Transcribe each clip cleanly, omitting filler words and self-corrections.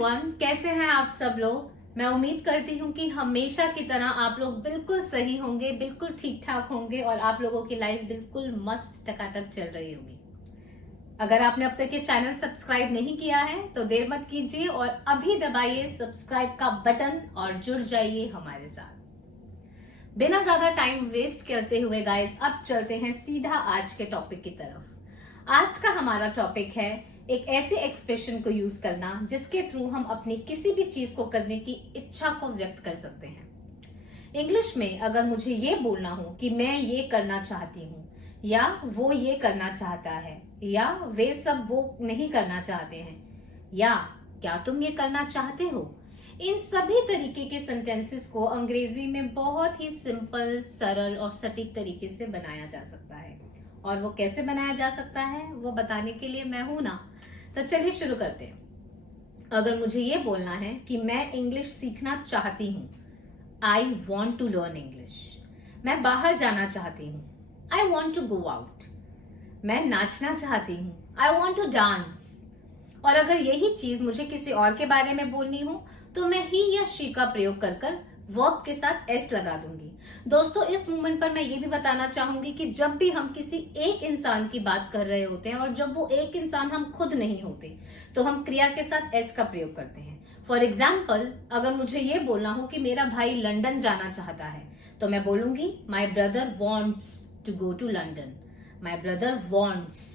Everyone, कैसे हैं आप सब लोग। मैं उम्मीद करती हूँ कि हमेशा की तरह आप लोग बिल्कुल सही होंगे, बिल्कुल ठीक ठाक होंगे और आप लोगों की लाइफ बिल्कुल मस्त टकाटक चल रही होगी। अगर आपने अब तक ये चैनल सब्सक्राइब नहीं किया है तो देर मत कीजिए और अभी दबाइए सब्सक्राइब का बटन और जुड़ जाइए हमारे साथ। बिना ज्यादा टाइम वेस्ट करते हुए गाइस, अब चलते हैं सीधा आज के टॉपिक की तरफ। आज का हमारा टॉपिक है एक ऐसे एक्सप्रेशन को यूज करना जिसके थ्रू हम अपनी किसी भी चीज को करने की इच्छा को व्यक्त कर सकते हैं। इंग्लिश में अगर मुझे ये बोलना हो कि मैं ये करना चाहती हूँ, या वो ये करना चाहता है, या वे सब वो नहीं करना चाहते हैं, या क्या तुम ये करना चाहते हो, इन सभी तरीके के सेंटेंसेस को अंग्रेजी में बहुत ही सिंपल, सरल और सटीक तरीके से बनाया जा सकता है। और वो कैसे बनाया जा सकता है वो बताने के लिए मैं हूं ना। तो चलिए शुरू करते हैं। अगर मुझे ये बोलना है कि मैं इंग्लिश सीखना चाहती हूँ, I want to learn English. मैं बाहर जाना चाहती हूँ, I want to go out. मैं नाचना चाहती हूँ, आई वॉन्ट टू डांस। और अगर यही चीज मुझे किसी और के बारे में बोलनी हो तो मैं ही या शी का प्रयोग कर वर्ब के साथ एस लगा दूंगी। दोस्तों, इस मोमेंट पर मैं ये भी बताना चाहूंगी कि जब भी हम किसी एक इंसान की बात कर रहे होते हैं और जब वो एक इंसान हम खुद नहीं होते तो हम क्रिया के साथ एस का प्रयोग करते हैं। फॉर एग्जाम्पल, अगर मुझे ये बोलना हो कि मेरा भाई लंदन जाना चाहता है तो मैं बोलूंगी my brother wants to go to London. My brother wants.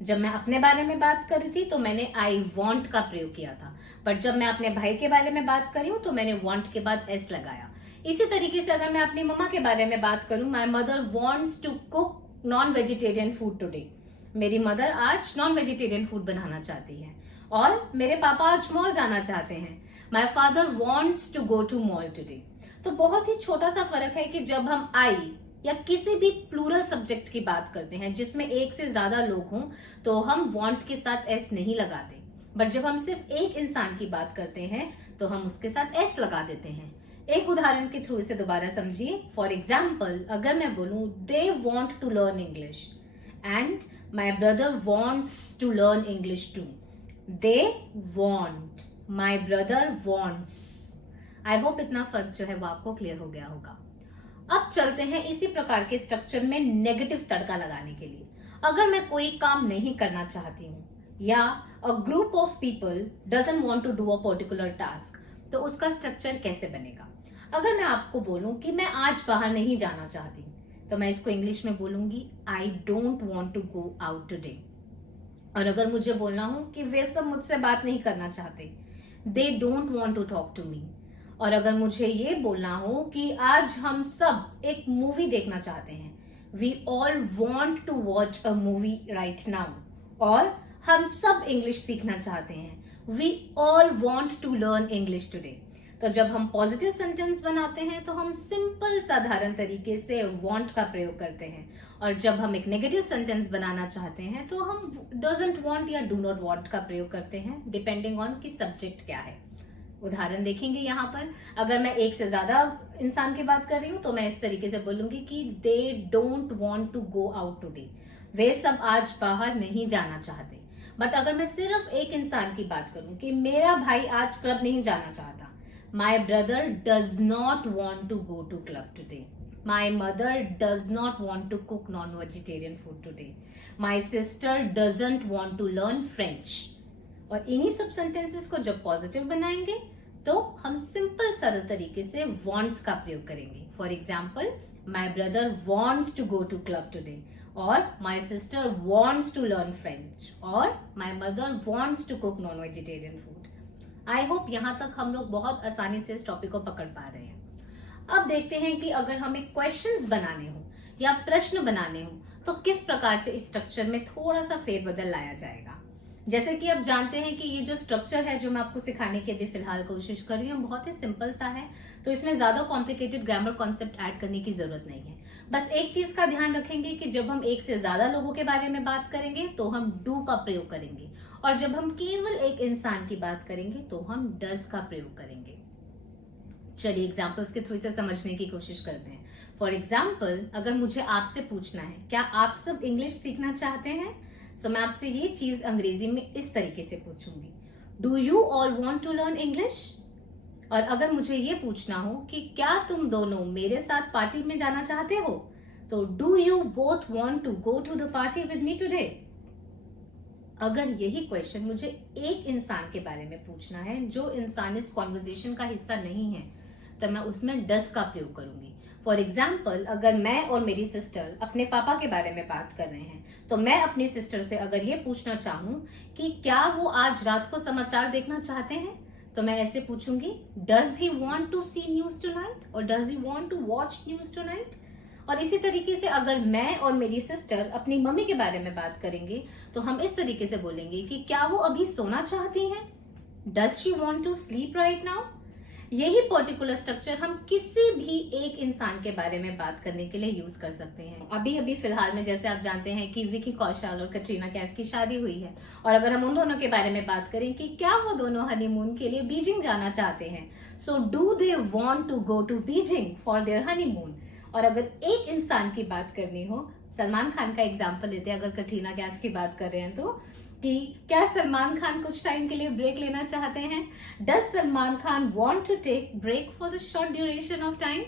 जब मैं अपने बारे में बात करी थी तो मैंने आई वॉन्ट का प्रयोग किया था, बट जब मैं अपने भाई के बारे में बात करी हूं तो मैंने वॉन्ट के बाद एस लगाया। इसी तरीके से अगर मैं अपनी मम्मा के बारे में बात करूं, my mother wants to cook non vegetarian food today. मेरी मदर आज नॉन वेजिटेरियन फूड बनाना चाहती है। और मेरे पापा आज मॉल जाना चाहते हैं, my father wants to go to mall today. तो बहुत ही छोटा सा फर्क है कि जब हम आई या किसी भी प्लूरल सब्जेक्ट की बात करते हैं जिसमें एक से ज्यादा लोग हों तो हम वांट के साथ एस नहीं लगाते, बट जब हम सिर्फ एक इंसान की बात करते हैं तो हम उसके साथ एस लगा देते हैं। एक उदाहरण के थ्रू इसे दोबारा समझिए। फॉर एग्जाम्पल, अगर मैं बोलूं they want to learn English and my brother wants to learn English too. They want, my brother wants. I hope इतना फर्क जो है वो आपको क्लियर हो गया होगा। अब चलते हैं इसी प्रकार के स्ट्रक्चर में नेगेटिव तड़का लगाने के लिए। अगर मैं कोई काम नहीं करना चाहती हूँ या a group of people doesn't want to do a particular task, तो उसका स्ट्रक्चर कैसे बनेगा। अगर मैं आपको बोलूं कि मैं आज बाहर नहीं जाना चाहती तो मैं इसको इंग्लिश में बोलूंगी I don't want to go out today. और अगर मुझे बोलना हो कि वे सब मुझसे बात नहीं करना चाहते, they don't want to talk to me. और अगर मुझे ये बोलना हो कि आज हम सब एक मूवी देखना चाहते हैं, we all want to watch a movie right now. और हम सब इंग्लिश सीखना चाहते हैं, we all want to learn English today. तो जब हम पॉजिटिव सेंटेंस बनाते हैं तो हम सिंपल साधारण तरीके से वॉन्ट का प्रयोग करते हैं, और जब हम एक नेगेटिव सेंटेंस बनाना चाहते हैं तो हम डजंट वॉन्ट या डू नॉट वॉन्ट का प्रयोग करते हैं, डिपेंडिंग ऑन कि सब्जेक्ट क्या है। उदाहरण देखेंगे यहाँ पर। अगर मैं एक से ज्यादा इंसान की बात कर रही हूँ तो मैं इस तरीके से बोलूंगी कि they don't want to go out today. वे सब आज बाहर नहीं जाना चाहते। बट अगर मैं सिर्फ एक इंसान की बात करूं कि मेरा भाई आज क्लब नहीं जाना चाहता, my brother does not want to go to club today. My mother does not want to cook non vegetarian food today. My sister doesn't want to learn French. और इन्हीं सब सेंटेंसेस को जब पॉजिटिव बनाएंगे तो हम सिंपल सरल तरीके से वॉन्ट्स का प्रयोग करेंगे। For example, my brother wants to go to club today, और my sister wants to learn French, और my mother wants to cook non vegetarian food. I hope यहाँ तक हम लोग बहुत आसानी से इस टॉपिक को पकड़ पा रहे हैं। अब देखते हैं कि अगर हमें क्वेश्चंस बनाने हो या प्रश्न बनाने हो तो किस प्रकार से इस स्ट्रक्चर में थोड़ा सा फेरबदल लाया जाएगा। जैसे कि आप जानते हैं कि ये जो स्ट्रक्चर है जो मैं आपको सिखाने की अभी फिलहाल कोशिश कर रही हूँ बहुत ही सिंपल सा है, तो इसमें ज्यादा कॉम्प्लिकेटेड ग्रामर कॉन्सेप्ट ऐड करने की जरूरत नहीं है। बस एक चीज का ध्यान रखेंगे कि जब हम एक से ज्यादा लोगों के बारे में बात करेंगे तो हम डू का प्रयोग करेंगे, और जब हम केवल एक इंसान की बात करेंगे तो हम डज का प्रयोग करेंगे। चलिए एग्जाम्पल्स के थ्रू इसे समझने की कोशिश करते हैं। फॉर एग्जाम्पल, अगर मुझे आपसे पूछना है क्या आप सब इंग्लिश सीखना चाहते हैं, सो मैं आपसे ये चीज अंग्रेजी में इस तरीके से पूछूंगी, do you all want to learn English? और अगर मुझे ये पूछना हो कि क्या तुम दोनों मेरे साथ पार्टी में जाना चाहते हो, तो do you both want to go to the party with me today? अगर यही क्वेश्चन मुझे एक इंसान के बारे में पूछना है जो इंसान इस कॉन्वर्जेशन का हिस्सा नहीं है, तो मैं उसमें डज का प्रयोग करूंगी। फॉर एग्जाम्पल, अगर मैं और मेरी सिस्टर अपने पापा के बारे में बात कर रहे हैं, तो मैं अपनी सिस्टर से अगर ये पूछना चाहूं कि क्या वो आज रात को समाचार देखना चाहते हैं, तो मैं ऐसे पूछूंगी, does he want to see news tonight, और does he want to watch news tonight. और इसी तरीके से अगर मैं और मेरी सिस्टर अपनी मम्मी के बारे में बात करेंगे, तो हम इस तरीके से बोलेंगे कि क्या वो अभी सोना चाहती हैं, does she want to sleep right now. यही पर्टिकुलर स्ट्रक्चर हम किसी भी एक इंसान के बारे में बात करने के लिए यूज कर सकते हैं। अभी अभी फिलहाल में जैसे आप जानते हैं कि विकी कौशल और कटरीना कैफ की शादी हुई है, और अगर हम उन दोनों के बारे में बात करें कि क्या वो दोनों हनीमून के लिए बीजिंग जाना चाहते हैं, so do they want to go to Beijing for their honeymoon. और अगर एक इंसान की बात करनी हो, सलमान खान का एग्जाम्पल लेते हैं, अगर कटरीना कैफ की बात कर रहे हैं, तो कि क्या सलमान खान कुछ टाइम के लिए ब्रेक लेना चाहते हैं, does Salman Khan want to take break for the short duration of time.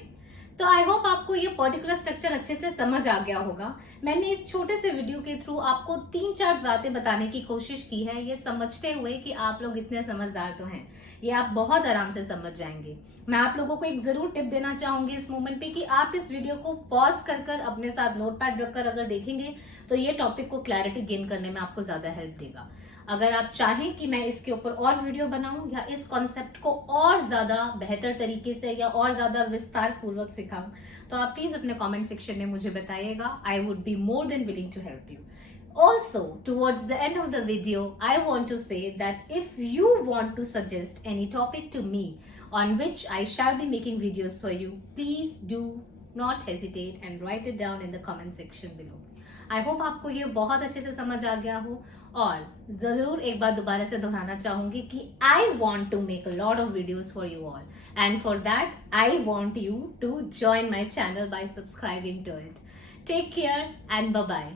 तो आई होप आपको ये पर्टिकुलर स्ट्रक्चर अच्छे से समझ आ गया होगा। मैंने इस छोटे से वीडियो के थ्रू आपको 3-4 बातें बताने की कोशिश की है, ये समझते हुए कि आप लोग इतने समझदार तो हैं, ये आप बहुत आराम से समझ जाएंगे। मैं आप लोगों को एक जरूर टिप देना चाहूंगी इस मोमेंट पे कि आप इस वीडियो को पॉज कर अपने साथ नोटपैड रखकर अगर देखेंगे, तो ये टॉपिक को क्लैरिटी गेन करने में आपको ज्यादा हेल्प देगा। अगर आप चाहें कि मैं इसके ऊपर और वीडियो बनाऊं या इस कॉन्सेप्ट को और ज्यादा बेहतर तरीके से या और ज्यादा विस्तार पूर्वक सिखाऊं, तो आप प्लीज अपने कमेंट सेक्शन में मुझे बताइएगा। I would be more than willing to help you. Also, towards the end of the video, I want to say that if you want to suggest any topic to me on which I shall be making videos for you, please do not hesitate and write it down in the comment section below. I hope आपको ये बहुत अच्छे से समझ आ गया हो, और जरूर एक बार दोबारा से दोहराना चाहूंगी कि I want to make a lot of videos for you all, and for that I want you to join my channel by subscribing to it. Take care and bye bye.